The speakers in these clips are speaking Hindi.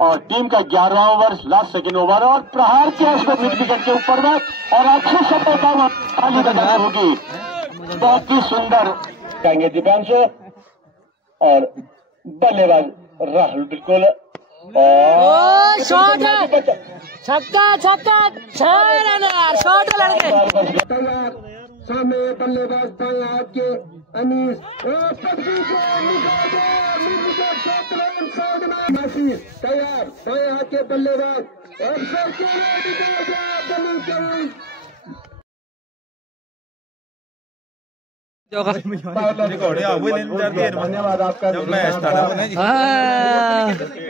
और टीम का 11वां ओवर, लास्ट सेकेंड ओवर, और प्रहार किया उसको मिड विकेट के ऊपर में, और अच्छी सफलता खाली बजानी होगी। बहुत ही सुंदर कहेंगे दिव्यांशु, और बल्लेबाज राहुल बिल्कुल, और शॉट है, छक्का छक्का, 6 रन, शॉट लड़के सामने बल्लेबाज बाएं हाथ के अनीस, तैयार बाएं हाथ के बल्लेबाज, धन्यवाद आपका।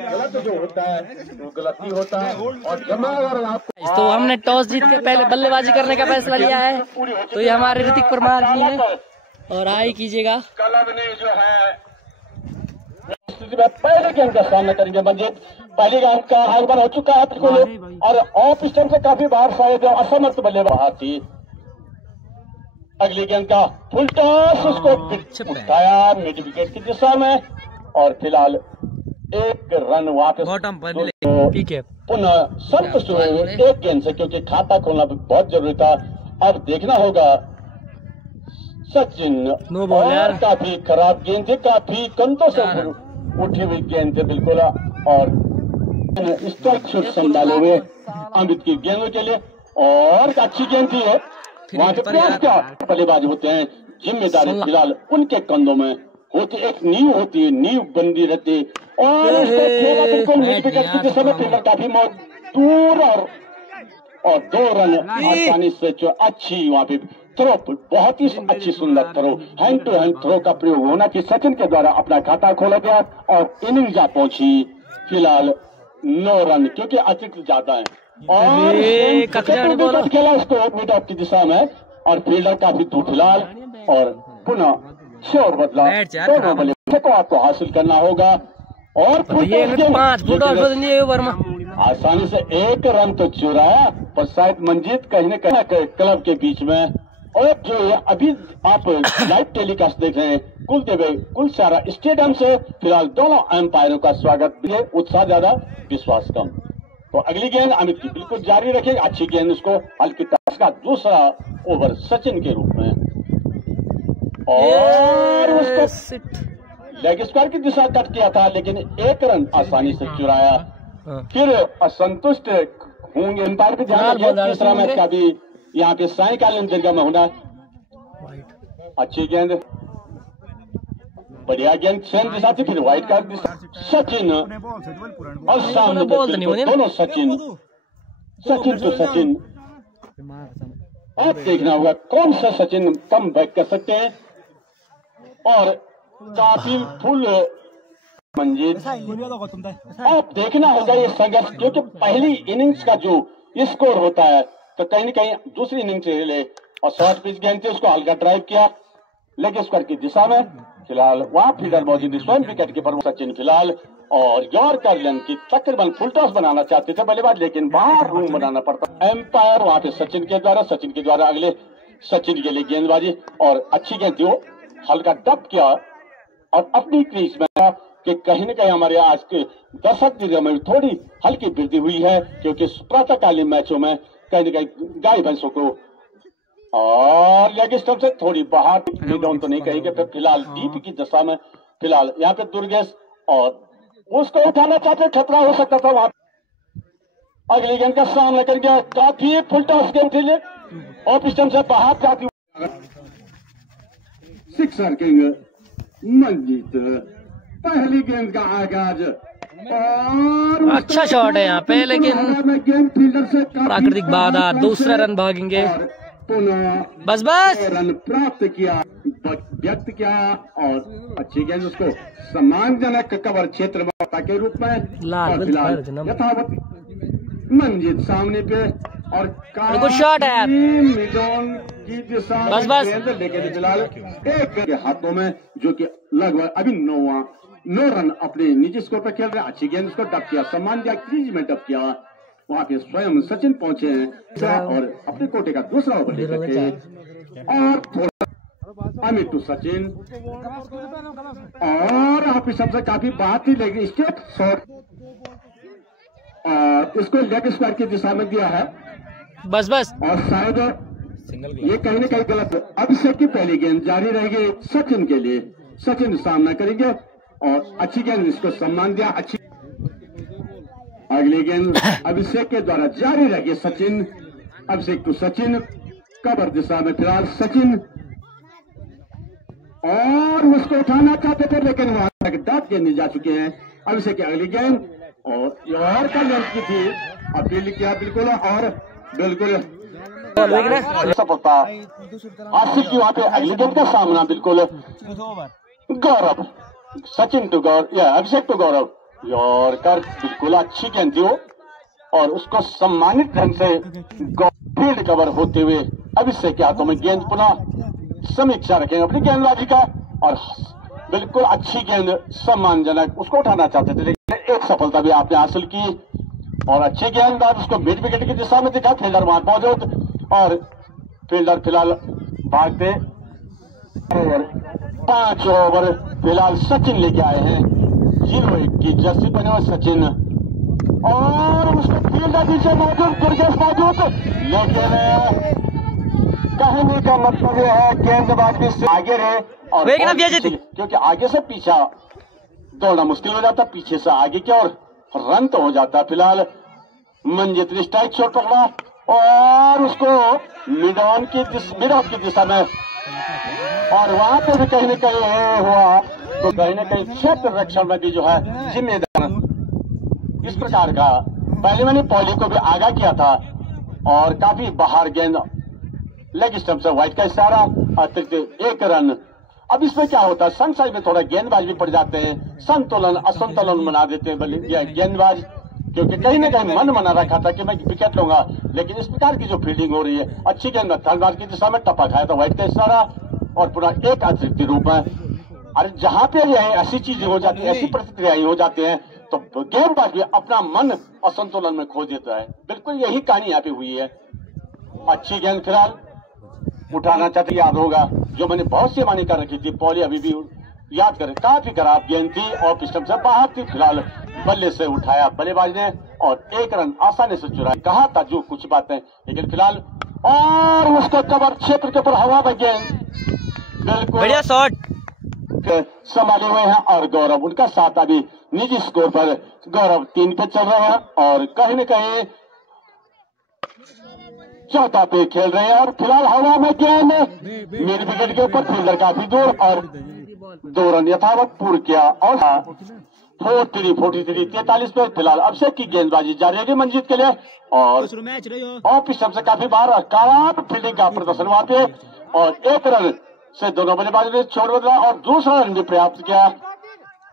गलत जो होता है वो गलती होता है, और जमा अगर आपको तो हमने टॉस जीत के पहले बल्लेबाजी करने का फैसला लिया है। तो ये हमारे ऋतिक परमार जी हैं, और आए कीजिएगा। क्लब ने जो है स्थिति में पहले गेंद का सामना करेंगे मंजीत। पहली गेंद का आगमन हो चुका है बिल्कुल, और ऑफ स्टंप से काफी बाहर शायद असमर्थ बल्लेबाज थी। अगली गेंद का फुल टॉस, उसको उठाया मिड विकेट की दिशा में, और फिलहाल 1 रन वापस पुनः संतुष्ट हुए एक गेंद से, क्योंकि खाता खोलना भी बहुत जरूरी था। अब देखना होगा सचिन, और काफी खराब गेंद थी, काफी कंधों से उठी हुई गेंद थी बिल्कुल, और स्ट्राइक शॉट संभाले हुए अमित की गेंदों के लिए, और अच्छी गेंद थी है। वहां से प्रयास क्या बल्लेबाज होते हैं, जिम्मेदारी फिलहाल उनके कंधों में होती, एक नींव होती है, नींव बंदी रहती, और उसको खेला बिल्कुल मिड विकेट की दिशा में, फील्डर काफी दूर, और 2 रन आसानी से जो अच्छी वहां पे थ्रो, बहुत ही अच्छी सुंदर throw, hand to hand throw का प्रयोग होना कि सचिन के द्वारा अपना खाता खोला गया, और इनिंग जा पहुंची फिलहाल 9 रन, क्योंकि अतिरिक्त ज्यादा है, और खेला उसको मिड ऑफ की दिशा में, और फील्डर काफी दूर फिलहाल, और पुनः 6 ओवर बदला, दोनों बल्लेबाजों को आपको हासिल करना होगा, और 5 फुट ओवर में आसानी से 1 रन तो चुराया, पर शायद मंजीत कहीं न कहीं क्लब के बीच में, और जो अभी आप लाइव टेलीकास्ट देख रहे हैं कुलसारा स्टेडियम से, फिलहाल दोनों एम्पायरों का स्वागत भी है, उत्साह ज्यादा विश्वास कम। तो अगली गेंद अमित की बिल्कुल जारी रखेगा, अच्छी गेंद उसको हल्की टच का दूसरा ओवर सचिन के रूप में, और उसको लेग स्क्वायर की दिशा कट किया था, लेकिन 1 रन आसानी से चुराया। फिर असंतुष्ट होंगे एम्पायर भी ध्यान रखिए, तीसरा मैच का भी यहाँ पे सायकालीन दीर्घा में होना। अच्छी गेंद, बढ़िया गेंद सेंध दिशा थी, फिर व्हाइट कार्ड दिशा, सचिन, और सामने दोनों सचिन तो सचिन। अब देखना होगा कौन सा सचिन कम बैक कर सकते हैं, और काफी फुल मंजीत। अब देखना होगा ये संघर्ष, क्योंकि पहली इनिंग्स का जो स्कोर होता है, तो कहीं न कहीं दूसरी इनिंग्स से ले, और शॉर्ट पिच गेंद थी, उसको हल्का ड्राइव किया लेग स्क्वायर की दिशा में, फिलहाल वहां फील्डर मौजूद स्वयं विकेट कीपर सचिन फिलहाल, और यॉर्कर लेन की तकरीबन फुल टॉस बनाना चाहते थे बल्लेबाज, लेकिन बाहर रूम बनाना पड़ता। एम्पायर वहां पे सचिन के द्वारा अगले सचिन के लिए गेंदबाजी, और अच्छी गेंद थी, वो हल्का डप किया, और अपनी क्रीज में कि कहीं न कहीं हमारे आज के दर्शक दीर्घ में थोड़ी हल्की वृद्धि हुई है, क्योंकि प्रातःकालीन मैचों में कहीं न कहीं गाय भैंसों को, और लेग स्टंप से थोड़ी बाहर डाउन तो नहीं कहेंगे, फिर फिलहाल डीप की दशा में फिलहाल यहाँ पे दुर्गेश, और उसको उठाना चाहते, खतरा हो सकता था वहां। अगली गेंद का सामना करके काफी फुल टॉस गेंद थी, ऑफ स्टंप से बाहर जाती, सिक्सर किंग मंजीत। पहली गेंद का आगाज, और अच्छा शॉट है यहाँ पे, लेकिन प्राकृतिक बाधा, दूसरा रन भागेंगे, बस रन प्राप्त किया, व्यक्त किया, और अच्छी गेंद उसको सम्मानजनक कवर क्षेत्र के रूप में, और फिलहाल यथावत मंजीत सामने पे, और गुड शॉट है मिडोन की दिशा बस लेकिन फिलहाल एक के हाथों में, जो कि लगभग अभी 9 रन अपने निजी स्कोर पर खेल रहे। अच्छी गेंद उसको डब किया, सम्मान दिया, क्रीज में डब किया, वहां पे स्वयं सचिन पहुंचे हैं, और अपने कोटे का दूसरा ओवर लेकर के, और थोड़ा अमित टू सचिन, और आप सबसे काफी बात ही लगी स्टेट शॉट, इसको लेग स्क्वायर की दिशा में दिया है बस बस और शायद ये कहीं ना कहीं गलत है। अभिषेक की पहली गेंद जारी रहेगी सचिन के लिए। सचिन सामना करेंगे और अच्छी गेंद, इसको सम्मान दिया। अच्छी अगली गेंद अभिषेक के द्वारा जारी रहेगी। सचिन, अभिषेक टू सचिन, कवर दिशा में फिलहाल सचिन, और उसको उठाना चाहते थे लेकिन वहां तक डॉट गेंद जा चुके हैं। अभिषेक की अगली गेंद और का लेंथ की थी, अपील किया बिल्कुल और बिल्कुल सफलता हासिल की। वहां पे अगली गेंद का सामना बिल्कुल गौरव, सचिन टू गौरव या अभिषेक टू गौरव और कर बिल्कुल अच्छी गेंद थी वो, और उसको सम्मानित ढंग से फील्ड कवर होते हुए अभिषेक के हाथों में गेंद पुनः समीक्षा रखेंगे अपनी गेंदबाजी का, और बिल्कुल अच्छी गेंद सम्मानजनक उसको उठाना चाहते थे लेकिन एक सफलता भी आपने हासिल की और अच्छी गेंदबाज उसको मिड विकेट की दिशा में दिखा। फील्डर वहां मौजूद और फील्डर फिलहाल भागते और 5 ओवर फिलहाल सचिन लेके आए हैं। 0-1 की जर्सी पहने हुए सचिन और उसको फील्डर पीछे मौजूद, दुर्गेश मौजूद, लेकिन कहने का मतलब यह है गेंदबाज भी आगे रहे और क्योंकि आगे से पीछा दौड़ना मुश्किल हो जाता, पीछे से आगे की और रन तो हो जाता। फिलहाल मंजित ने स्ट्राइक शॉट पकड़ा और उसको मिड ऑन की दिशा में, और वहां पे भी कहीं न कहीं हुआ तो कहीं न कहीं क्षेत्र रक्षण में भी जो है जिम्मेदार इस प्रकार का। पहले मैंने पॉली को भी आगाह किया था और काफी बाहर गेंद लेग स्टंप से व्हाइट का इशारा, अतिरिक्त 1 रन। अब इसमें क्या होता है, सन साइड में थोड़ा गेंदबाज भी पड़ जाते हैं, संतुलन असंतुलन बना देते हैं गेंदबाज, क्योंकि कहीं ना कहीं मन बना रखा था कि मैं विकेट लूंगा, लेकिन इस प्रकार की जो फील्डिंग हो रही है अच्छी गेंद थर्ड की दिशा में टपा खाया था व्हाइट का इशारा और पुनः एक अतिरिक्त रूप में। अरे जहां पे ऐसी चीजें हो जाती है, ऐसी प्रतिक्रियाएं हो जाती हैं तो गेंदबाज भी अपना मन असंतुलन में खो देता है। बिल्कुल यही कहानी यहाँ पे हुई है। अच्छी गेंद फिलहाल उठाना चाहते, याद होगा जो मैंने बहुत सी मानी कर रखी थी, पॉली अभी भी याद करें, काफी खराब गेंद थी और पिस्टम से बाहर थी। फिलहाल बल्ले से उठाया बल्लेबाज ने और 1 रन आसानी से चुराया। कहा था जो कुछ बातें, लेकिन फिलहाल और उसको कवर क्षेत्र के ऊपर हवा में गेंद बिल्कुल बढ़िया शॉट संभाले हुए हैं और गौरव उनका साथ अभी निजी स्कोर पर गौरव 3 पे चल रहे हैं और कहीं न कहीं चौथा पे खेल रहे हैं और फिलहाल हवा में गेंद मिड विकेट के ऊपर, फील्डर काफी दूर और 2 रन यथावत पूर्ण किया और 43 पे फिलहाल अभिषेक की गेंदबाजी जारी रहेगी मंजीत के लिए और पिस्टम से काफी बार खराब फील्डिंग का प्रदर्शन वहां पे और 1 रन से दोनों बल्लेबाजों ने छोड़ बदला और दूसरा रन भी प्राप्त किया।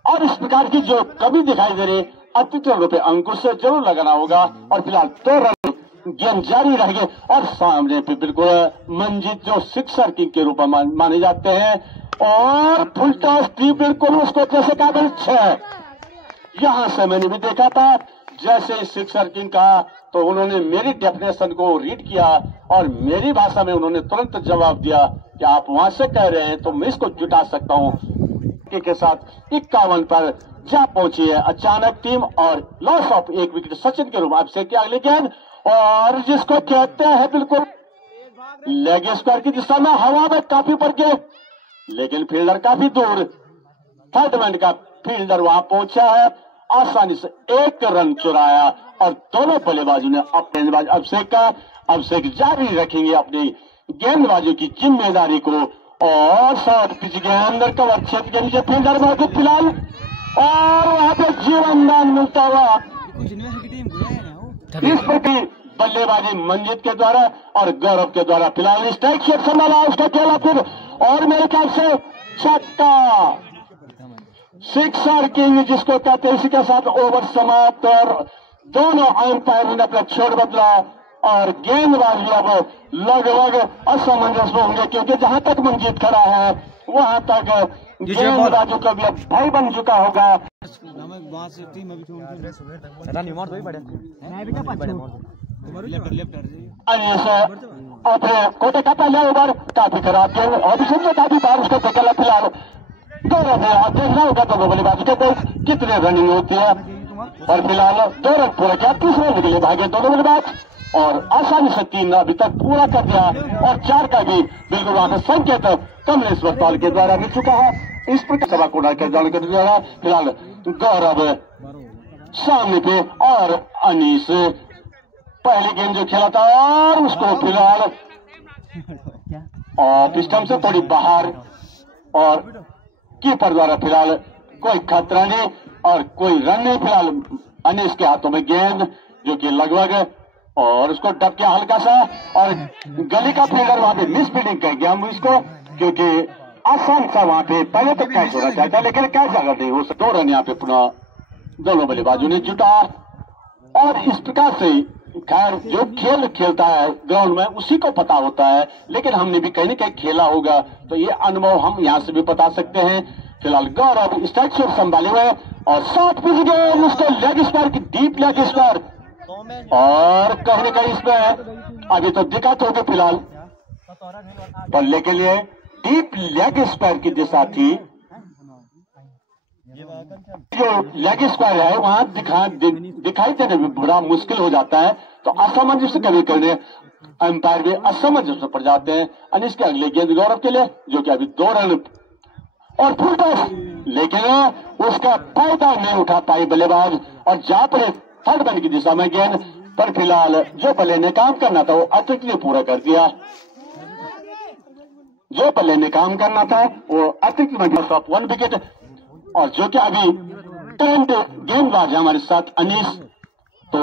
और इस प्रकार की जो कमी दिखाई दे रही अतिरिक्त रनों पे अंकुश से जरूर लगाना होगा और फिलहाल 2 रन गेंद जारी रहेंगे और सामने पे बिल्कुल मंजीत जो सिक्सर किंग के रूप में माने जाते हैं और फुल टॉस थी बिल्कुल उसको जैसे काबिल 6। यहां से मैंने भी देखा था जैसे सिक्सर किंग कहा तो उन्होंने मेरी डेफिनेशन को रीड किया और मेरी भाषा में उन्होंने तुरंत जवाब दिया कि आप वहां से कह रहे हैं तो मैं इसको जुटा सकता हूं के साथ 51 पर जा पहुंची है अचानक टीम और लॉस ऑफ 1 विकेट सचिन के रूप में अभिषेक की अगली गेंद और जिसको कहते हैं बिल्कुल लेग स्क्वायर की दिशा में हवा में काफी पर के, लेकिन फील्डर काफी दूर, थर्ड मैन का फील्डर वहां पहुंचा है, आसानी से 1 रन चुराया और दोनों बल्लेबाजों ने अपने गेंदबाज अभिषेक जारी रखेंगे अपनी गेंदबाजों की जिम्मेदारी को और शॉर्ट पिच के अंदर कवर क्षेत्र के नीचे फील्डर मौजूद फिलहाल और वहां पे जीवन दान मिलता हुआ इस प्रकार बल्लेबाजी मंजीत के द्वारा और गौरव के द्वारा फिलहाल स्ट्राइक शेप संभाला उसका खेला फिर और मेरे ख्याल से छक्का सिक्सर किंग जिसको कहते हैं। इसी के साथ ओवर समाप्त और दोनों अंपायर ने अपना छोड़ बदला और गेंदबाज भी अब लगभग असमंजस में होंगे क्योंकि जहां तक मंजीत खड़ा है वहां तक गेंदबाजों का भी अब भाई बन चुका होगा। अपने कोटे का पहले ओवर काफी खराब गेंद और सबसे काफी बार उसको देखा फिलहाल गौरव है और देखना होगा दोनों बल्लेबाजों के बीच कितने रनिंग होती है और फिलहाल 2 रन पूरा किया, तीसरे रन के लिए भागे दोनों बल्लेबाज और आसानी से 3 अभी तक पूरा कर दिया और 4 का भी बिल्कुल वहां से संकेत कमलेश्वर पाल के द्वारा मिल चुका है। इस प्रकार सभा कोटा के जाने के द्वारा फिलहाल गौरव सामने पे और अनीस पहली गेंद जो खेला था और उसको फिलहाल और स्टंप से थोड़ी बाहर और कीपर द्वारा फिलहाल कोई खतरा नहीं और कोई रन नहीं। फिलहाल अनीस के हाथों में गेंद जो कि लगभग और उसको डब किया हल्का सा और गली का फील्डर वहां पे मिस फील्डिंग कर गया इसको, क्योंकि आसान सा वहां पे पहले तो कैच होना चाहता लेकिन कैच अगर नहीं हो सकता। 2 रन यहाँ पे पुनः दोनों बल्लेबाजों ने जुटा और इस प्रकार से खैर जो खेल खेलता है ग्राउंड में उसी को पता होता है, लेकिन हमने भी कहीं न कहीं खेला होगा तो ये अनुभव हम यहाँ से भी बता सकते हैं। फिलहाल गौरव स्ट्राइक शॉट संभाले हुए और 60 पिच गए उसको लेग स्क्वायर की डीप लेग स्क्वायर और कहीं न कहीं इसमें अभी तो दिक्कत होगी फिलहाल बल्ले के लिए। डीप लेग स्क्वायर की दिशा थी, जो लेग स्क्वायर है वहां दिखाई देने में बड़ा मुश्किल हो जाता है, तो असमंजस कभी करने अंपायर भी असमंजस में पड़ जाते हैं। अनिश के अगले गेंद गौरव के लिए जो कि अभी 2 रन और फुल टॉस, लेकिन उसका फायदा नहीं उठा पाई बल्लेबाज और जहां पर थर्ड मैन की दिशा में गेंद पर फिलहाल जो बल्ले ने काम करना था वो अतिरिक्त ने पूरा कर दिया। जो बल्ले ने काम करना था वो अतिरिक्त में 1 विकेट और जो कि अभी करंट गेंदबाज है हमारे साथ अनीस, तो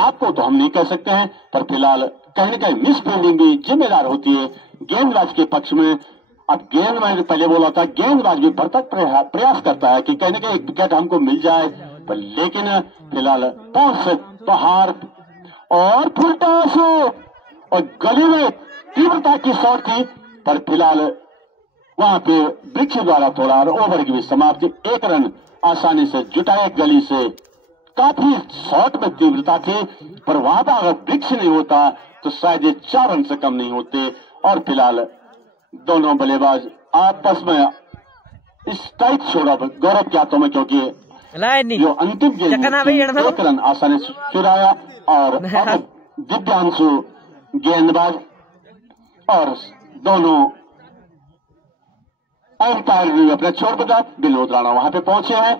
आपको तो हम नहीं कह सकते हैं पर फिलहाल कहीं न कहीं मिस फील्डिंग भी जिम्मेदार होती है गेंदबाज के पक्ष में। अब गेंदबाज पहले बोला था गेंदबाज भी भरसक प्रयास करता है कि कहीं न कहीं एक विकेट हमको मिल जाए, पर लेकिन फिलहाल टॉस बाहर और फुल टॉस और गली में तीव्रता की शॉट थी पर फिलहाल वहां पे वृक्ष द्वारा थोड़ा ओवर की भी समाप्ति। 1 रन आसानी से जुटाए गली से, काफी शॉट में तीव्रता थी पर वहां पर अगर वृक्ष नहीं होता तो शायद ये 4 रन से कम नहीं होते। और फिलहाल दोनों बल्लेबाज आपस में स्ट्राइक छोड़ा गौरव के हाथों में, क्योंकि जो अंतिम गेंद 1 रन आसानी से चुराया और दिव्यांशु गेंदबाज और दोनों अंपायर भी अपना छोड़ बता विनोद राणा वहां पे पहुंचे हैं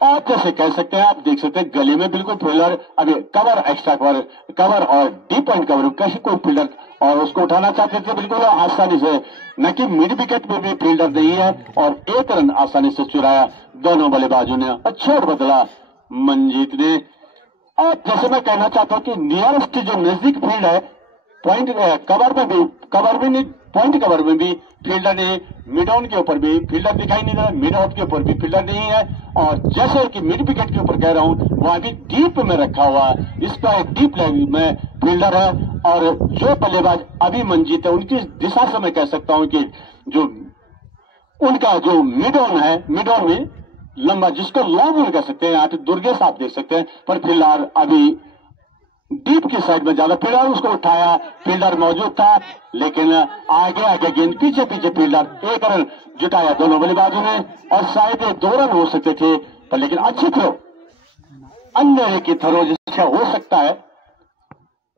और जैसे कह सकते हैं आप देख सकते हैं गली में बिल्कुल फील्डर अभी कवर एक्स्ट्रा कवर और डीप पॉइंट कवर कहीं कोई फील्डर और उसको उठाना चाहते थे बिल्कुल आसानी से, न कि मिड विकेट में भी फील्डर नहीं है और 1 रन आसानी से चुराया दोनों बल्लेबाजों ने और छोड़ बदला मंजीत ने। और जैसे मैं कहना चाहता हूं कि नियरेस्ट जो नजदीक फील्ड है पॉइंट कवर में भी फील्डर नहीं, मिड ऑन के ऊपर भी फील्डर दिखाई नहीं दे रहा, मिड ऑफ के ऊपर भी फील्डर नहीं है और जैसे कि मिड विकेट के ऊपर कह रहा हूं वहां भी डीप में रखा हुआ है, इसका एक डीप लेग में फील्डर है। और जो बल्लेबाज अभी मंजीत है उनकी दिशा से मैं कह सकता हूं कि जो उनका जो मिड ऑन है, मिड ऑन में लंबा जिसको लॉन्ग ऑन कह सकते हैं, यहाँ पे दुर्गेश आप देख सकते हैं, पर फिलहाल अभी डीप की साइड में ज्यादा फील्डर उसको उठाया, फील्डर मौजूद था लेकिन आगे गेंद पीछे फील्डर 1 रन जुटाया दोनों बल्लेबाजों ने और शायद 2 रन हो सकते थे पर लेकिन अच्छी थ्रो अंधेरे की थ्रो जिससे हो सकता है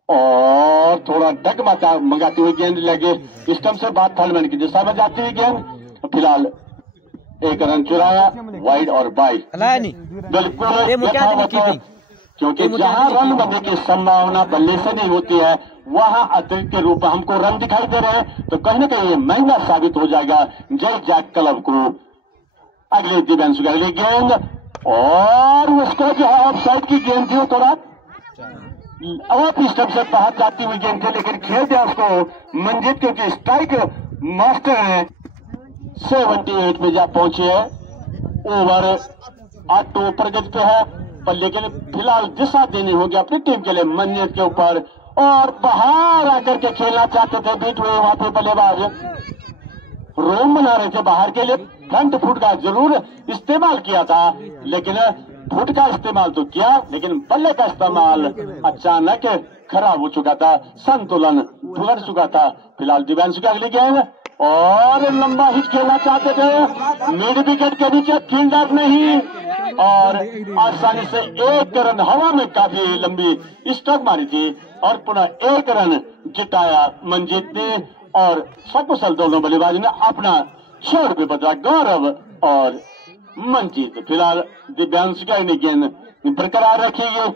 और थोड़ा डगमगा मंगाती हुई गेंद लगे स्टंप से बाद थर्ड मैन की दिशा में जाती हुई गेंद। फिलहाल 1 रन चुराया वाइड और बाइड बिल्कुल, क्योंकि जहां रन बनने की संभावना बल्ले से नहीं होती है वहां अतिरिक्त के रूप में हमको रन दिखाई दे रहे हैं, तो कहीं न कहीं ये महंगा साबित हो जाएगा जय जैक क्लब को। अगले दिव्यांशु की अगली गेंद और उसको जो है ऑफ साइड की गेंद थी थोड़ा ऑफ स्टंप से बाहर जाती हुई गेंद थी लेकिन खेल दिया उसको मंजीत, क्योंकि स्ट्राइक मास्टर है 78 में जा पहुंचे है, ओवर 8 प्रगति पे है पर लेकिन फिलहाल दिशा देनी होगी अपनी टीम के लिए मंजीत के ऊपर और बाहर आकर के खेलना चाहते थे बीट हुए वहां पे बल्लेबाज रोम बना रहे थे बाहर के लिए, फ्रंट फुट का जरूर इस्तेमाल किया था लेकिन फुट का इस्तेमाल तो किया लेकिन बल्ले का इस्तेमाल अचानक खराब हो चुका था, संतुलन बिगड़ चुका था। फिलहाल दिव्यांशु की अगली गेंद और लंबा हिट खेलना चाहते थे मिड विकेट के नीचे, फील्डर नहीं और आसानी से 1 रन हवा में काफी लंबी स्ट्रोक मारी थी और पुनः 1 रन जिताया मंजीत ने और सकुशल दोनों बल्लेबाज ने अपना छोड़ भी बदला। गौरव और मंजीत फिलहाल दिव्यांश का गेंद बरकरार रखेंगे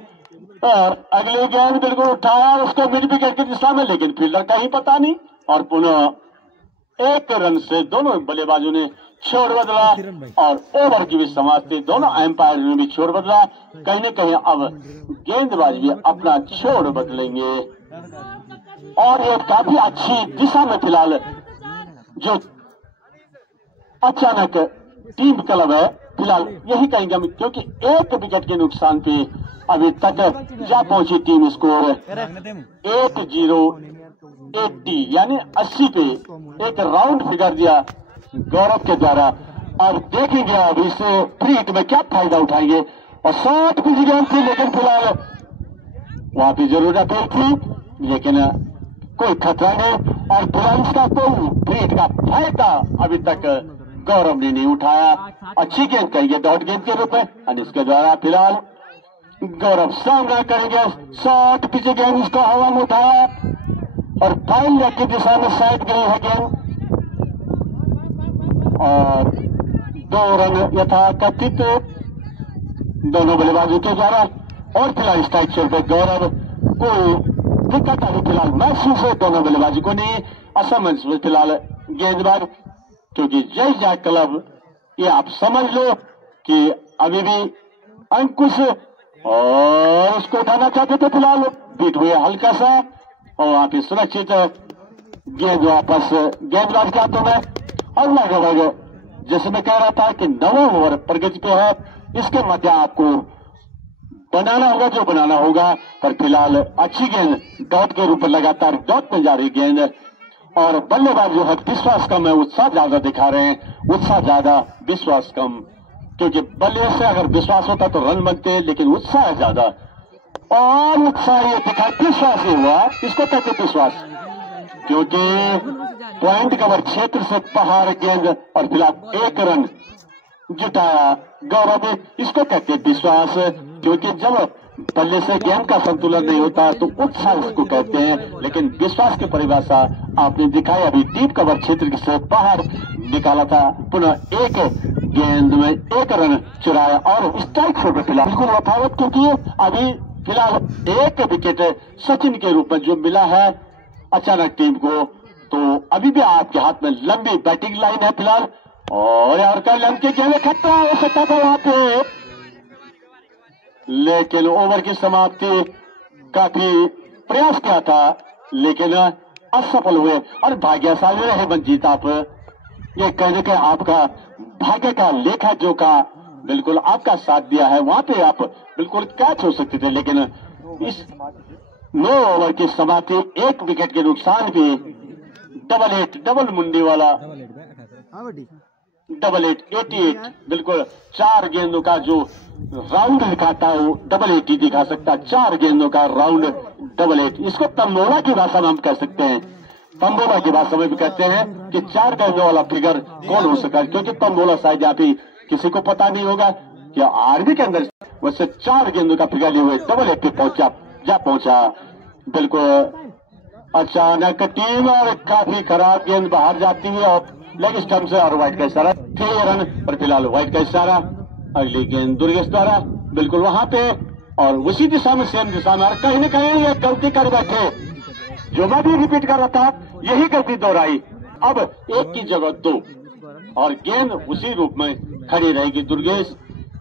और अगले गेंद बिल्कुल उठाया उसको मिड विकेट की दिशा में, लेकिन फील्डर का ही पता नहीं और पुनः 1 रन से दोनों बल्लेबाजों ने छोड़ बदला और ओवर की भी समाप्ति, दोनों एम्पायर ने भी छोड़ बदला। कहीं न कहीं अब गेंदबाज भी अपना छोड़ बदलेंगे और ये काफी अच्छी दिशा में फिलहाल जो अचानक टीम क्लब है फिलहाल यही कहेंगे हम, क्योंकि 1 विकेट के नुकसान पे अभी तक जा पहुंची टीम। स्कोर 1-0-80 यानी 80 पे एक राउंड फिगर दिया गौरव के द्वारा। अब देखेंगे अब इस फ्री हिट में क्या फायदा उठाएंगे और शॉट पिच गेंद थी, लेकिन फिलहाल वहां पे जरूर अपील थी लेकिन कोई खतरा नहीं और फिलहाल इसका कोई फ्री हिट का फायदा अभी तक गौरव ने नहीं उठाया। अच्छी गेंद कहेंगे डॉट गेंद के रूप में और इसके द्वारा फिलहाल गौरव सामना करेंगे। शॉट पिच गेंद इसको हवा में उठाया और फाइल लेग की दिशा में शायद गई है गेंद और 2 रन यथाकथित दोनों बल्लेबाजों के द्वारा और फिलहाल स्ट्राइक छोड़ पर गौरव कोई दिक्कत अभी फिलहाल महसूस है दोनों बल्लेबाजों को नहीं। असमंज में फिलहाल गेंदबाज, क्योंकि जय जय क्लब ये आप समझ लो कि अभी भी अंकुश और उसको उठाना चाहते थे, फिलहाल बीट हुए हल्का सा और वहां पे सुरक्षित गेंद वापस गेंदबाज के हाथों में। और लगभग जैसे मैं कह रहा था कि 9वां ओवर प्रगति पे है, इसके मध्य आपको बनाना होगा जो बनाना होगा, पर फिलहाल अच्छी गेंद डॉट के रूप में लगातार डॉट में जा रही गेंद और बल्लेबाज जो है विश्वास कम है, उत्साह ज्यादा दिखा रहे हैं, उत्साह ज्यादा विश्वास कम, क्योंकि बल्ले से अगर विश्वास होता तो रन बनते हैं लेकिन उत्साह ज्यादा और उत्साह ये दिखा विश्वास ही हुआ, इसको कहते विश्वास, क्योंकि पॉइंट कवर क्षेत्र से बाहर गेंद और फिलहाल 1 रन जुटाया गौरव, इसको कहते हैं विश्वास, क्योंकि जब बल्ले से गेंद का संतुलन नहीं होता तो उत्साह इसको कहते हैं, लेकिन विश्वास की परिभाषा आपने दिखाई अभी डीप कवर क्षेत्र से बाहर निकाला था, पुनः 1 गेंद में 1 रन चुराया और स्ट्राइक छोड़ फिलहाल बिल्कुल यथावत, क्योंकि अभी फिलहाल 1 विकेट सचिन के रूप में जो मिला है अचानक टीम को, तो अभी भी आपके हाथ में लंबी बैटिंग लाइन है फिलहाल और यार का लंब के गेंद खतरा हो सकता था वहां पे, लेकिन ओवर की समाप्ति काफी प्रयास किया था लेकिन असफल हुए और भाग्यशाली रहे मंजीत। आप ये कहने के आपका भाग्य का लेखा जो का बिल्कुल आपका साथ दिया है, वहां पे आप बिल्कुल कैच हो सकते थे, लेकिन इस 9 ओवर की समाप्ति 1 विकेट के नुकसान भी डबल मुंडी वाला 88 बिल्कुल 4 गेंदों का जो राउंड दिखाता है वो 88 दिखा सकता है, 4 गेंदों का राउंड 88, इसको तंबोला की भाषा में हम कह सकते हैं, तंबोला की भाषा में भी कहते हैं कि 4 गेंदों वाला फिगर कौन हो सकता है, क्योंकि तंबोला शायद यहाँ पे किसी को पता नहीं होगा कि आर्मी के अंदर वैसे 4 गेंदों का फिगर लिए हुए 88 पे पहुंचा बिल्कुल अचानक टीम और काफी खराब गेंद बाहर जाती है और लेग स्टंप से और व्हाइट का इशारा 3 रन पर फिलहाल व्हाइट का इशारा, अगली गेंद दुर्गेश द्वारा बिल्कुल वहां पे और उसी दिशा में सेम दिशा में, और कहीं न कहीं ये गलती कर बैठे, जो मैं भी रिपीट कर रहा था यही गलती दोहराई, अब 1 की जगह 2 और गेंद उसी रूप में खड़ी रहेगी दुर्गेश,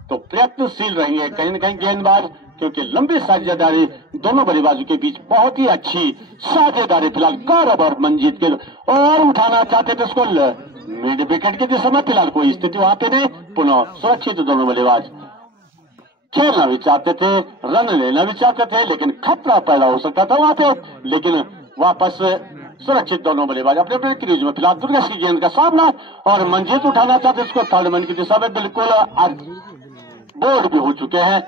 तो प्रयत्नशील रहेंगे कहीं न कहीं गेंदबाज, क्योंकि लंबी साझेदारी दोनों बल्लेबाजों के बीच बहुत ही अच्छी साझेदारी फिलहाल गौरव और मंजीत के और उठाना चाहते थे उसको मिड विकेट की दिशा में, फिलहाल कोई स्थिति वहां पे नहीं, पुनः सुरक्षित दोनों बल्लेबाज खेलना भी चाहते थे, रन लेना भी चाहते थे, लेकिन खतरा पैदा हो सकता था वहां पे, लेकिन वापस सुरक्षित दोनों बल्लेबाज अपने अपने क्रीज में। फिलहाल दुर्गेश की गेंद का सामना और मंजीत उठाना चाहते उसको थर्ड मैन की दिशा में, बिल्कुल बोर्ड भी हो चुके हैं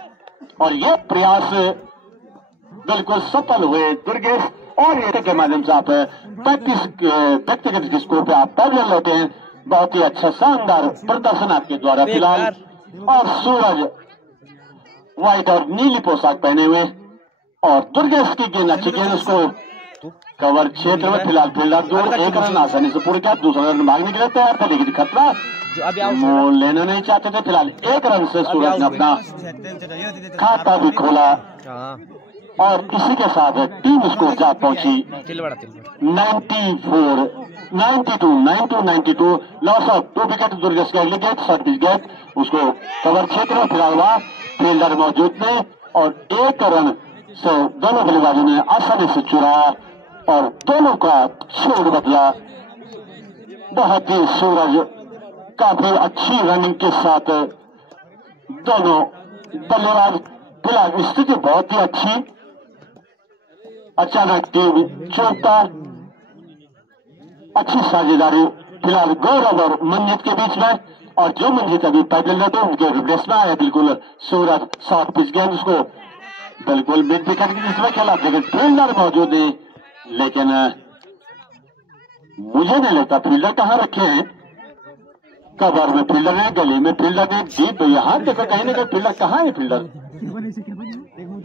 और ये प्रयास बिल्कुल सफल हुए दुर्गेश, और ये के माध्यम से आप 35 व्यक्तिगत स्कोर पे आप पहले लेते हैं, बहुत ही अच्छा शानदार प्रदर्शन आपके द्वारा फिलहाल और सूरज व्हाइट और नीली पोशाक पहने हुए और दुर्गेश की गेंद अच्छी गेंद उसको कवर क्षेत्र में फिलहाल फील्डर दूर, एक रन आसानी से पूरा किया, दूसरा रन भागने के लिए तैयार था लेकिन खतरा वो लेना नहीं चाहते थे। फिलहाल एक रन से सूरज ने अपना खाता भी खोला और इसी के साथ टीम स्कोर जा पहुंची 92 लॉस ऑफ 2 विकेट। दुर्गेश के अगली गेट शॉर्ट पिच गेट उसको कवर क्षेत्र में फिलहाल हुआ, फील्डर मौजूद थे और एक रन से दोनों बल्लेबाजों ने आसानी से चुराया और दोनों का छोड़ बदला। बहुत ही सूरज काफी अच्छी रनिंग के साथ दोनों बल्लेबाज, फिलहाल स्थिति बहुत ही अच्छी। अचानक टीम चौका, अच्छी साझेदारी फिलहाल गौरव और मंजित के बीच में, और जो मंजित अभी पैदल रहते उनके रिप्लेस में आया बिल्कुल सूरज शॉर्ट पिच गेंद उसको बिल्कुल मिड विकेट की जिसमें खेला, लेकिन फील्डर मौजूद है। लेकिन मुझे नहीं लगता फील्डर कहाँ रखे हैं, कवर में फील्डर है, गली में फील्डर है, डीप यहाँ देखो कहीं ना कहीं फील्डर कहाँ है फील्डर,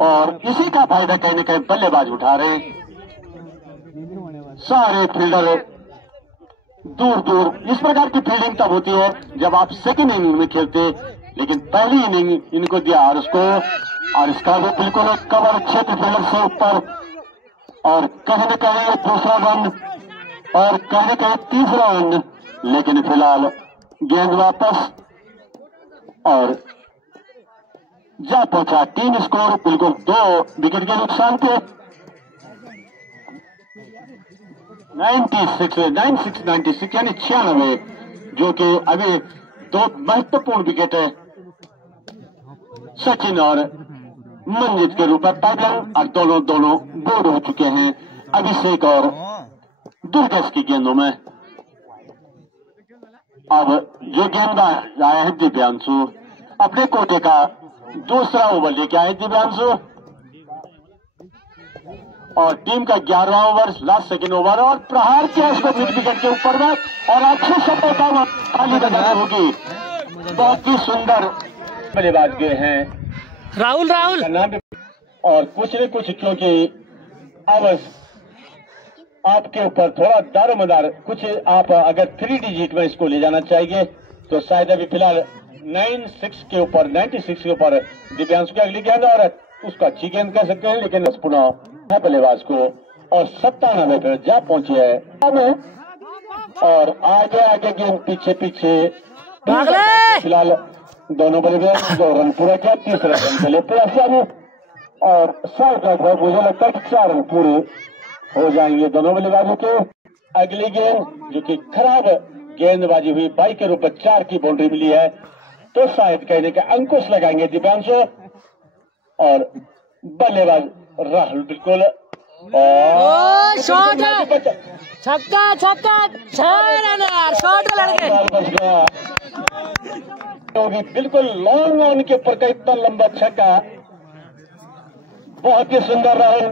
और इसी का फायदा कहीं ना कहीं बल्लेबाज उठा रहे हैं। सारे फील्डर दूर दूर। इस प्रकार की फील्डिंग तब होती है जब आप सेकंड इनिंग में खेलते, लेकिन पहली इनिंग इनको दिया और उसको, और इसका भी बिल्कुल कवर क्षेत्र फील्डर से ऊपर, और कहीं न कहीं दूसरा रन और कहीं न कहीं तीसरा रन, लेकिन फिलहाल गेंद वापस और जा पहुंचा। टीम स्कोर बिल्कुल 2 विकेट के नुकसान पे 96 यानी 96, जो कि अभी 2 महत्वपूर्ण विकेट है सचिन और मंजित के रूप में पाइपलाइन, और दोनों बोर्ड हो चुके हैं अभिषेक और दुर्गेश की गेंदों में। अब जो गेंदबाज आया है दिव्यांशु, अपने कोटे का दूसरा ओवर लेके आए दिव्यांशु, और टीम का 11वां ओवर, लास्ट सेकंड ओवर, और प्रहार किया उसको मिड विकेट के ऊपर में, और अच्छी सफलता खाली बजानी होगी। बहुत ही सुंदर बल्लेबाज गए हैं राहुल और कुछ न कुछ, क्योंकि अब आपके ऊपर थोड़ा दारोमदार कुछ, आप अगर 3 डिजिट में इसको ले जाना चाहिए तो शायद अभी फिलहाल 96 के ऊपर दिव्यांशु की अगली गेंद, और उसको अच्छी गेंद कह सकते हैं, लेकिन पुनः बल्लेबाज को, और 97 पर जा पहुंचे है, और आगे गेंद पीछे फिलहाल दोनों बल्लेबाज 2 रन पूरा किया, तीसरे रन के लिए प्रयास, और शायद लगभग मुझे लगता है कि 4 रन पूरे हो जाएंगे दोनों बल्लेबाजों के। अगली गेंद जो कि खराब गेंदबाजी हुई, 22 के रूप में 4 की बाउंड्री मिली है, तो शायद कहने के अंकुश लगाएंगे दिव्यांशु, और बल्लेबाज राहुल बिल्कुल, और शॉट छक्का 6 रन यार, शॉट लड़के बिल्कुल लॉन्ग ऑन के ऊपर का इतना लंबा छक्का, बहुत ही सुंदर राहुल,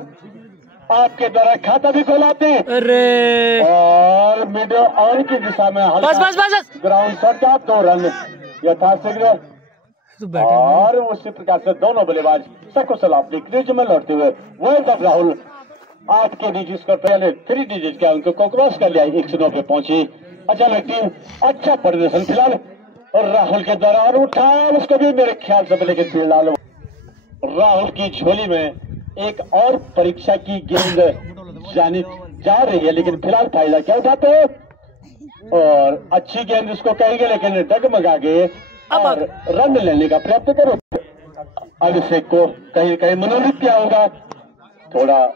आपके द्वारा खाता भी खोलाते हैं, अरे और मिड ऑन की दिशा में बस ग्राउंड शॉट का 2 रन यथाशीघ्र, और उसी प्रकार से दोनों बल्लेबाज सकुशल अपनी क्रीज में लौटते हुए वेल तक राहुल 8 के डिजिट का पहले 3 डिजिट के अंक को क्रॉस कर लिया, 109 पे पहुंची। अचानक टीम अच्छा प्रदर्शन फिलहाल और राहुल के द्वारा, और उठाया उसको भी मेरे ख्याल से, लेकिन फिलहाल राहुल की झोली में एक और परीक्षा की गेंद जा रही है, लेकिन फिलहाल फायदा क्या उठाते हैं, और अच्छी गेंद उसको कहेंगे, लेकिन डगमगा गए और रन लेने का प्रयत्न करो। अभिषेक को कहीं मनोनीत किया होगा, थोड़ा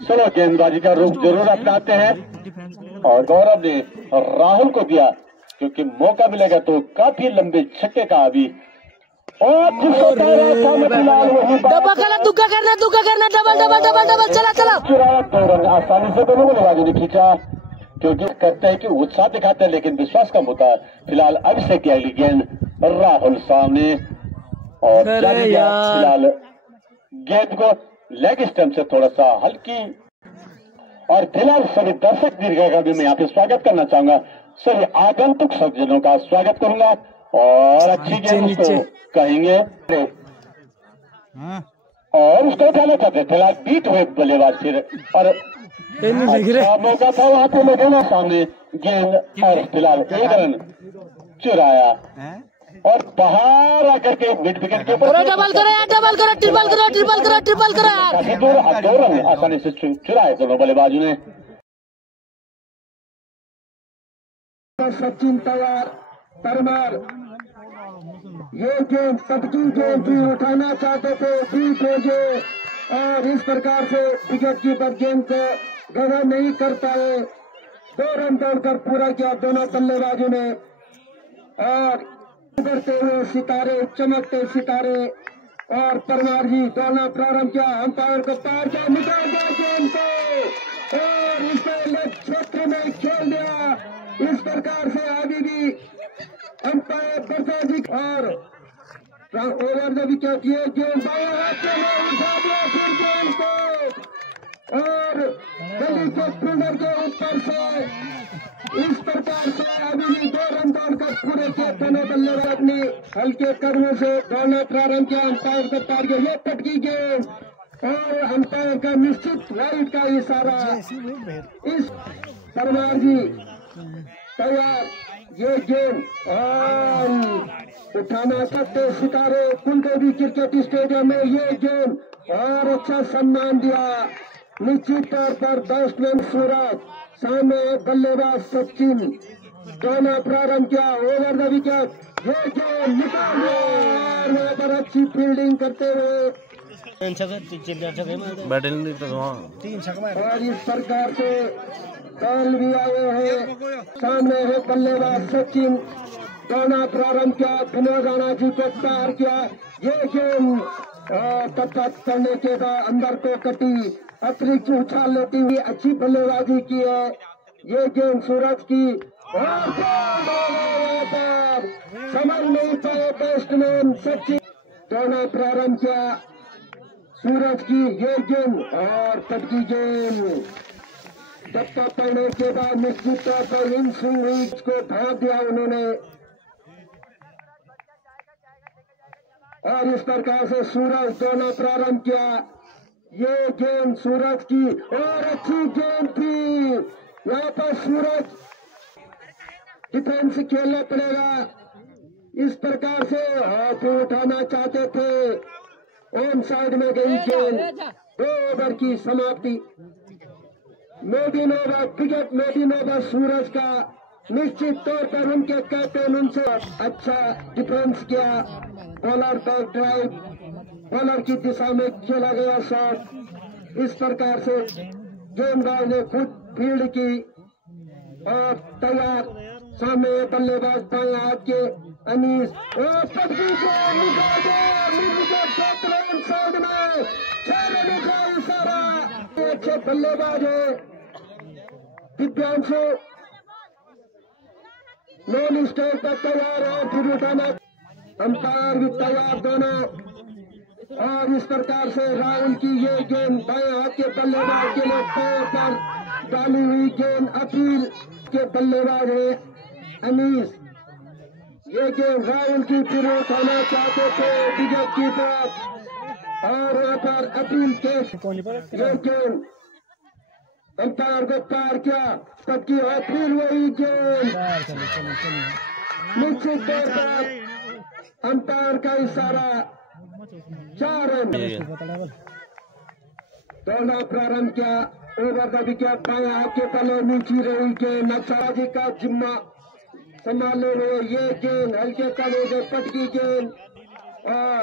स्लो गेंदबाजी का रूप जरूर अपनाते हैं, और गौरव ने राहुल को दिया, क्योंकि मौका मिलेगा तो काफी लंबे छक्के का अभी, और दुक्का करना डबल चला 2 रन आसानी से दोनों बल्लेबाजों ने खींचा, क्योंकि कहते हैं कि उत्साह दिखाते हैं लेकिन विश्वास कम होता है। फिलहाल अभिषेक की अगली गेंद राहुल सामने, और फिलहाल गेंद को लेग स्टंप से थोड़ा सा हल्की, और फिलहाल सभी दर्शक दीर्घा का भी मैं यहाँ पे स्वागत करना चाहूंगा, सभी आगंतुक सज्जनों का स्वागत करूंगा, और अच्छी गेंद उसको कहेंगे और उसको उठाना चाहते फिलहाल बीट हुए बल्लेबाज फिर और अच्छा मौका था वहां पे लगे ना सामने गेंद और फिलहाल एक रन चुराया और बाहर आकर के मिड विकेट के ऊपर डबल करो ट्रिपल करो काफी दूर 2 रन आसानी से चुराए दोनों बल्लेबाजों ने। सचिन तैयार परमार ये गेंद पटकी गेंद भी उठाना चाहते थे बीट हो गए और इस प्रकार से विकेट कीपर गेंद को गवा नहीं कर पाए। 2 रन दौड़कर पूरा किया दोनों बल्लेबाजों ने और उभरते हुए सितारे चमकते सितारे और परमार जी दौड़ना प्रारंभ किया अंपायर को पार किया निकाल दिया गेंद को और इसे लेग क्षेत्र में खेल दिया। इस प्रकार से आगे भी अंपायर बरसा जी और ओवर द विकेट ये गेंद बाएं हाथ में उठा दिया फिर गेंद को और गली के फील्डर के ऊपर से इस प्रकार से अभी भी 2 रन दौड़कर पूरे के दोनों बल्लेबाज अपने हल्के कदमों से दौड़ना प्रारंभ किया अंपायर को पार किया ये पटकी गेंद और अंपायर का निश्चित राइट का इशारा। इस परमार जी तैयार ये गेंद और उठाना सकते सितारे कुलदेवी क्रिकेट स्टेडियम में ये गेंद और अच्छा सम्मान दिया। निश्चित तौर पर बैट्समैन सूरज सामने बल्लेबाज सचिन दोनों प्रारंभ किया ओवर द विकेट ये गेंद निकाल दिया और वहां पर अच्छी फील्डिंग करते हुए और इस प्रकार से बॉल भी आए हैं सामने है बल्लेबाज सचिन दौड़ना प्रारंभ किया विनोद राणा जी को पार किया ये गेंद टच करने के बाद अंदर को कटी अतिरिक्त उछाल लेती हुई अच्छी बल्लेबाजी की है ये गेंद सूरज की और समझ नहीं पाए बैट्समैन सचिन दौड़ना प्रारंभ किया सूरज की ये गेंद और पटकी गेंद धक्का पड़ने के बाद निश्चित तौर पर इन स्विंग को भाग दिया उन्होंने और इस प्रकार से सूरज दोनों प्रारंभ किया ये गेंद सूरज की और अच्छी गेंद थी यहाँ पर सूरज डिफेंस खेलना पड़ेगा इस प्रकार से हाथ उठाना चाहते थे ऑन साइड में गई गेंद 2 ओवर की समाप्ति मेडिन ओवर विकेट मेडिन ओवर सूरज का निश्चित तौर पर उनके कैप्टन उनसे अच्छा डिफेंस किया बॉलर बैक ड्राइव बॉलर की दिशा में खेला गया शॉट इस प्रकार से गेंदबाज ने खुद फील्ड की और तैयार सामने बल्लेबाज बाएं हाथ के अनीस पटकी साइड में खेलने का इशारा अच्छे बल्लेबाज है दिव्यांशु नॉन स्टेट पर तैयार है फिर उठाना अंपायर भी तैयार दोनों और इस प्रकार से राहुल की ये गेंद बाएं हाथ के बल्लेबाज के लिए पैर पर डाली हुई गेंद अपील के बल्लेबाज है अनीस ये गेंद राहुल की फिर उठाना चाहते थे विकेट कीपर और यहाँ पर अपील के ये गेंद अंपायर को पार किया पटकी और फिर वही गेंद निश्चित तौर पर अंपायर का इशारा 4 रन दौड़ना प्रारंभ किया ओवर द विकेट बाएं हाथ के पले नीची रही गेंद नक्सलाजी का जिम्मा संभालने हुए ये गेंद हल्के कदमों से पटकी गेंद और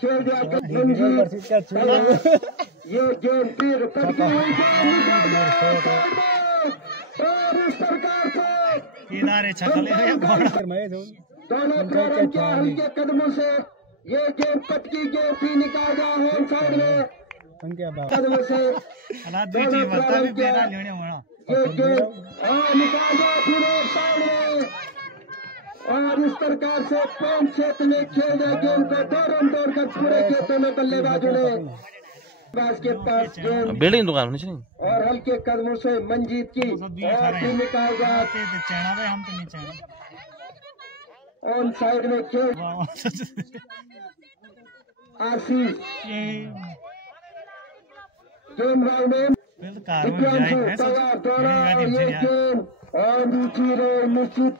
खेल दिया ये गेंद फिर पटकी हुई गेंद और इस प्रकार से दोनों प्रारंभ किया हल्के कदमों से ये गेंद पटकी गेंद भी निकाल दिया होम साइड में कदमों से दोनों प्रारंभ किया ये गेंद निकाल दिया फिर ऑफ साइड में और इस प्रकार से पॉइंट क्षेत्र में खेल दिया गेंद को 2 रन दौड़कर पूरे के दोनों बल्लेबाजों ने के पास गेंद बिल्डिंग दुकान होनी चाहिए और हल्के कदमों से मंजीत की और भी निकाल दिया ऑन साइड में खेल आशीष गेम में गेम और निश्चित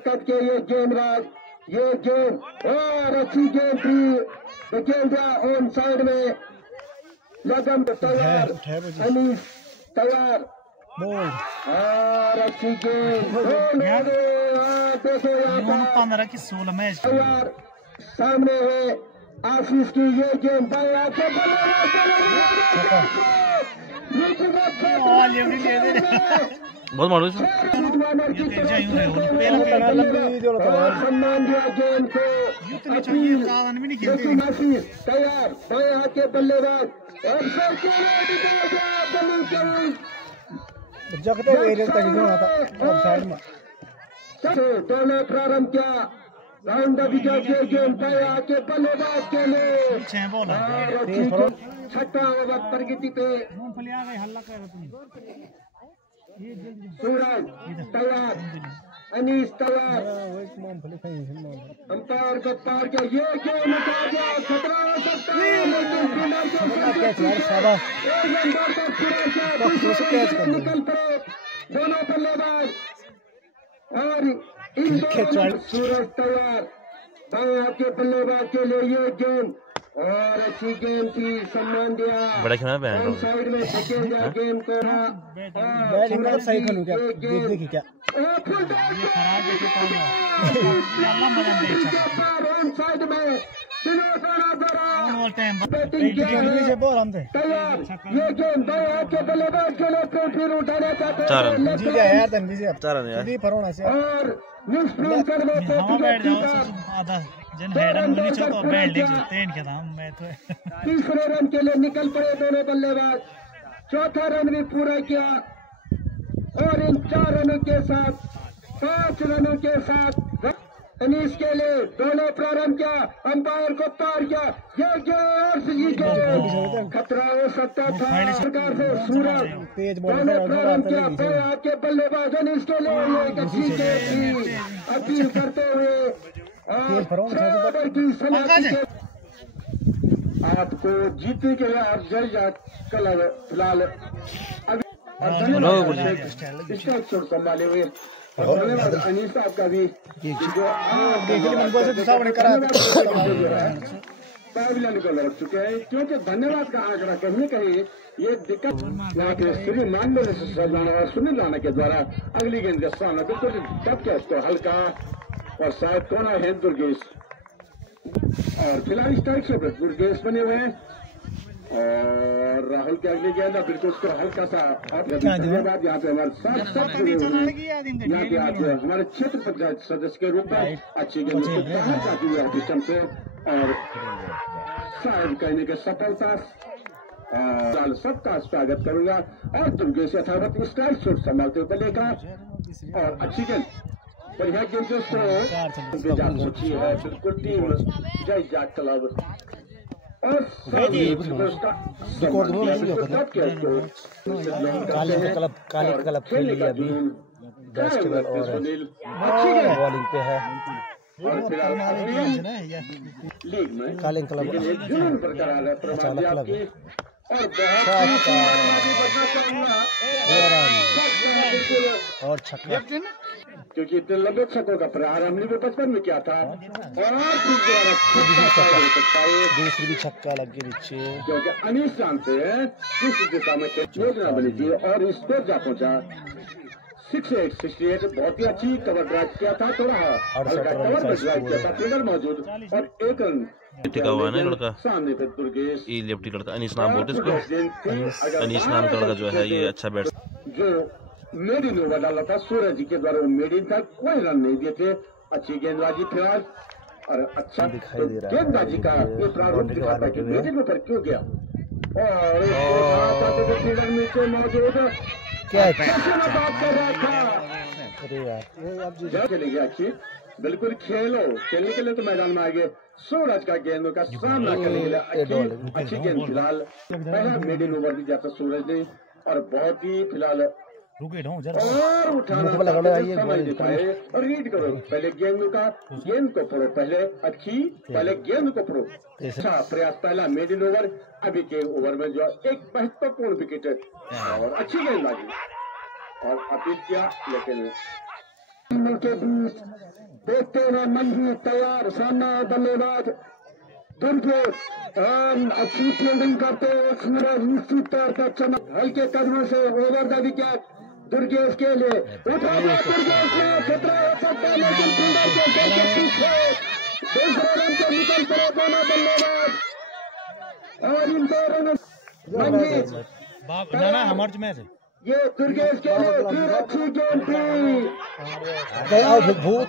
कट के ये गेम राज ये गेम और अच्छी गेम थी गेम ऑन साइड में लगन तैयार अनीस तैयार और अच्छी गेम देखो यहाँ 15 की 16 मैच तैयार सामने है आशीष की ये गेम बहुत मारो सम्मान दिया गेम को तैयार बाएं हाथ के बल्लेबाज दोनों प्रारंभ किया राउंड विकेट के गेम बाएं हाथ के बल्लेबाज के लिए छठा ओवर प्रगति पे सूरज तैयार अनीस तैयार अंपायर को पार किया ये गेम खतरा हो सकता है लेकिन निकल पड़े दोनों बल्लेबाज और सूरज तैयार बाएं के बल्लेबाज के लिए ये गेम और अच्छी गेम थी सम्मान दिया बड़ा खेला है साइड में सेकेंड दिया गेम को बैटिंग मतलब सही खेलूं क्या देखिए क्या ये खराब है साइड में तैयार ये गेम दो के बल्लेबाज के लिए फिर उठाना चाहते हैं जी यार तन जी अब 4 रन यार फरोना से और निष्प्रचार में बैठ जाओ आधा जन हेडन मुनी चो तो बैठ ले तेन के नाम मैं तो तीसरे रन के लिए निकल पड़े दोनों बल्लेबाज चौथा रन भी पूरा किया और इन 4 रनों के साथ 5 रनों के साथ अनीस के लिए दोनों प्रारंभ किया अंपायर को पार किया ये खतरा हो सकता था सरकार से सूरज दोनों प्रारंभ किया आके बल्लेबाज अनीस के लिए एक अच्छी गेंद अपील करते हुए आपको जीतने के लिए आप जल जा कल फिलहाल अभी संभाले हुए धन्यवाद अनीस साहब का भी निकल रख चुके हैं क्योंकि धन्यवाद का आंकड़ा कहीं न कहीं ये दिक्कत यहाँ के श्री मानवेल से सजाना और सुनील राणा के द्वारा अगली गेंद के सामने बिल्कुल तब क्या उसको हल्का और शायद कोना है दुर्गेश और खिलाड़ी स्ट्राइक से दुर्गेश बने हुए हैं और राहुल के अगली गेंद बिल्कुल उसको हल्का सा धन्यवाद यहाँ पे हमारे साथ सब यहाँ पे आज हमारे क्षेत्र पंचायत सदस्य के रूप में अच्छी गेंद जाती हुई सिस्टम से और शायद कहने के सफलता सबका स्वागत करूंगा और दुर्गेश यथावत स्ट्राइक शॉट संभालते हुए लेगा और अच्छी गेंद बढ़िया गेंद पहुंची है बिल्कुल टीम जय जाट क्लब और काले क्लब खेल लिया अभी बास्केटबॉल और बॉलिंग पे है लीग में काले क्लब अचानक क्लब और छक्का क्योंकि इतने लंबे छक्कों का प्रहार हमने भी बचपन में किया था और दूसरी भी छक्का लग गई नीचे क्योंकि अनीस जानते हैं किस दिशा में योजना बनी थी और इस पर जा पहुंचा 68 बहुत ही अच्छी कवर ड्राइव किया था थोड़ा कवर ड्राइव किया था ट्रिगर मौजूद और 1 रन टिका हुआ है ना लड़का सामने पे दुर्गेश ये लेफ्टी लड़का अनीस नाम बोलते इसको अनीस नाम का लड़का जो है ये अच्छा बैट्समैन जो मेडिन ओवर डाला था सूरज जी के द्वारा वो मेडिन था कोई रन नहीं दिए थे अच्छी गेंदबाजी फिलहाल और अच्छा दिखाई दे रहा है गेंदबाजी का ये प्रारूप दिखाता है कि मेडिन ऊपर क्यों गया और नीचे मौजूद क्या बात कर रहा था अरे यार चली गया अच्छी बिल्कुल खेलने के लिए तो मैदान में आ गए सूरज का गेंदों का सामना करने के लिए अच्छी गेंद फिलहाल पहला मेडिन ओवर भी जाता सूरज ने और बहुत ही फिलहाल रुके ढो जरा और उठाना और रीड करो। पहले गेंद का गेंद को पढ़ो, पहले पहले गेंद को पढ़ो। अच्छा प्रयास, पहला मिडिल ओवर। अभी के ओवर में जो एक महत्वपूर्ण विकेट और अच्छी गेंदबाजी और अपील किया, लेकिन के बीच देखते हुए मंजी तैयार, सामने बल्लेबाज दुर्गेश अच्छी फील्डिंग करते हुए सूरज निश्चित तौर पर चमक, हल्के कदमों से ओवर द विकेट दुर्गेश के लिए उठा दिया। दुर्गेश ने खतरा हो सकता है, लेकिन फील्डर के सर के पीछे दूसरे रन से निकल पड़े दोनों बल्लेबाज और इन दो रनों मंजी हमारे मैच है ये दुर्गेश के लिए फिर अच्छी गेंद थी। भूत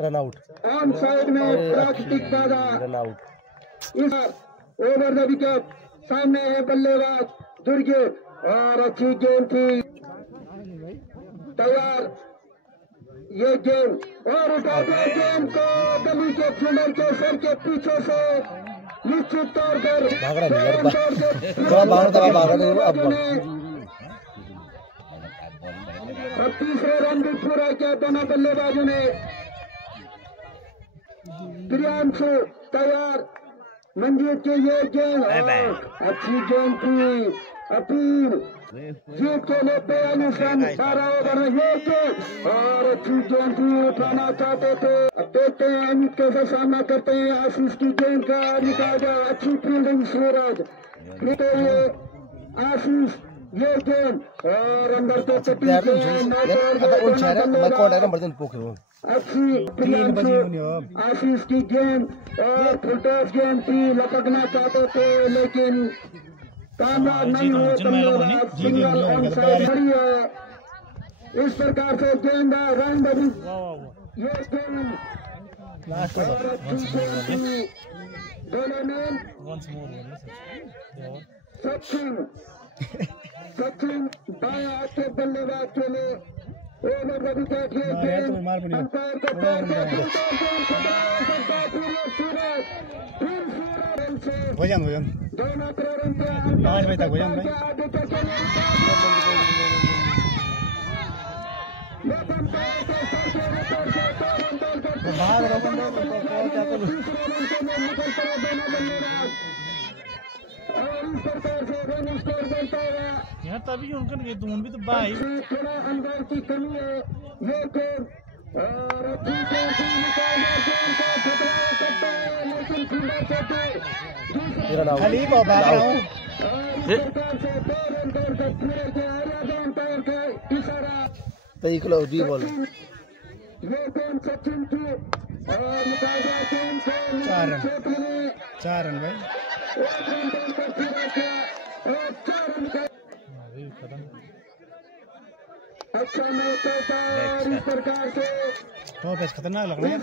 रन आउट ऑन साइड में प्राकृतिक बाधा, रन आउट। इस ओवर द विकेट सामने है बल्लेबाज दुर्गेश और अच्छी गेंद थी तैयार। ये गेंद और उठा दिया गेंद को गली के फील्डर के सर के पीछे से निश्चित तौर पर और तीसरे रन भी पूरा किया दोनों बल्लेबाजों ने। प्रियांशु तैयार, मंजीत के ये गेंद अच्छी गेंद थी। अपील जीत के लिए 42 रन 12 ओवर ये गेंद और अच्छी गेंद थी, उठाना चाहते थे। अब देखते हैं अमित कैसे सामना करते हैं। आशीष की गेंद का निकाल दिया, अच्छी फील्डिंग सूरज लेते हुए आशीष ये गेंद और अंदर को चटी अच्छी आशीष की गेंद और फुलटॉस गेंद थी, लपकना चाहते थे लेकिन कामयाब नहीं हुए। सिंगल ऑन साइड खड़ी है। इस प्रकार से गेंद रन बनी ये गेंद और अच्छी गेंद थी दोनों में। सचिन बाएं हाथ के बल्लेबाज के लिए ओवर द विकेट ये गेंद अंपायर को पैर से दोनों करोड़ आगे और इस प्रकार से रन स्कोर करता है। यहाँ तभी उनका तुम भी तो भाई थोड़ा अंदर की कमी है ये गेंद और अच्छी गेंद निकाल गेंद का खतरा हो सकता है, लेकिन फील्डर से खाली भाग रहा हूँ इस प्रकार से 2 रन दौड़कर पूरे के आर्या अंपायर का इशारा। डी बॉल ये गेंद सचिन की और निकाल दिया गेंद को 4 रन भाई 1 रन दौड़कर पूरा किया और 4 रन का अच्छा मैच होता है। इस प्रकार से खतरनाक लग रहा है।